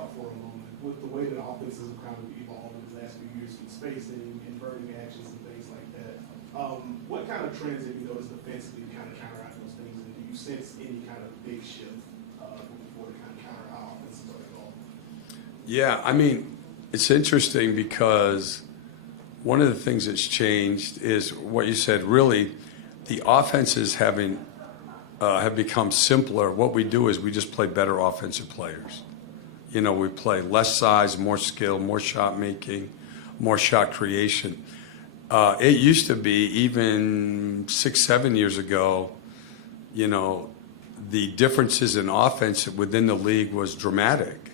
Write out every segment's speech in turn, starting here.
out for a moment. With the way that offenses have kind of evolved in the last few years with spacing, inverting actions, and things like that, what kind of trends have you noticed defensively to kind of counteract those things? And do you sense any kind of big shift moving forward to kind of counter how offenses are evolving? Yeah, I mean, it's interesting because one of the things that's changed is what you said. Really, the offenses have become simpler. What we do is we just play better offensive players. You know, we play less size, more skill, more shot making, more shot creation. It used to be, even 6-7 years ago, you know, the differences in offense within the league was dramatic.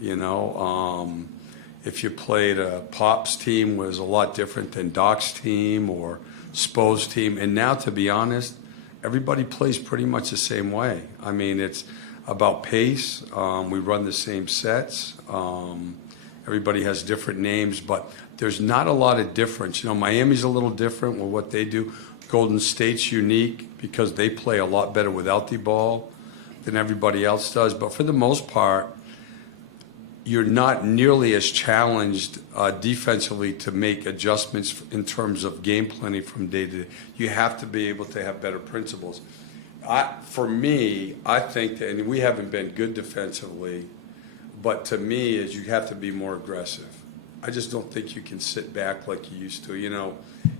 You know, if you played a Pop's team was a lot different than Doc's team or Spo's team. And now, to be honest, everybody plays pretty much the same way. I mean, it's about pace. We run the same sets. Everybody has different names, but there's not a lot of difference. You know, Miami's a little different with what they do. Golden State's unique because they play a lot better without the ball than everybody else does. But for the most part, you're not nearly as challenged defensively to make adjustments in terms of game planning from day to day. You have to be able to have better principles. For me, I think that, and we haven't been good defensively, but to me, is you have to be more aggressive. I just don't think you can sit back like you used to. You know,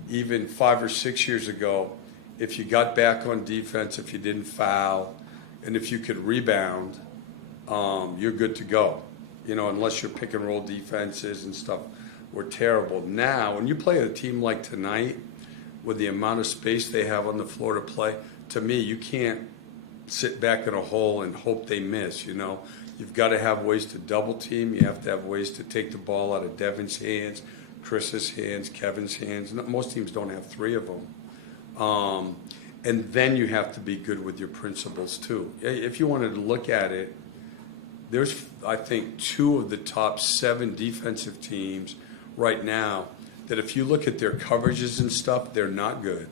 even 5 or 6 years ago, if you got back on defense, if you didn't foul, and if you could rebound, you're good to go. You know, unless your pick and roll defenses and stuff were terrible. Now, when you play a team like tonight, with the amount of space they have on the floor to play, to me, you can't sit back in a hole and hope they miss. You know, you've got to have ways to double team. You have to have ways to take the ball out of Devin's hands, Chris's hands, Kevin's hands. Most teams don't have 3 of them. And then you have to be good with your principles too. If you wanted to look at it, there's, I think, 2 of the top 7 defensive teams right now that if you look at their coverages and stuff, they're not good.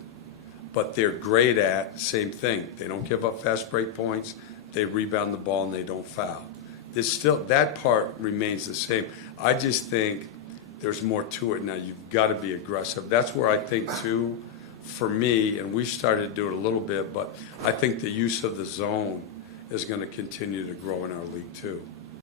But they're great at same thing. They don't give up fast break points. They rebound the ball and they don't foul. There's still, that part remains the same. I just think there's more to it now. You've got to be aggressive. That's where I think, too, for me, and we started to do it a little bit, but I think the use of the zone is going to continue to grow in our league too.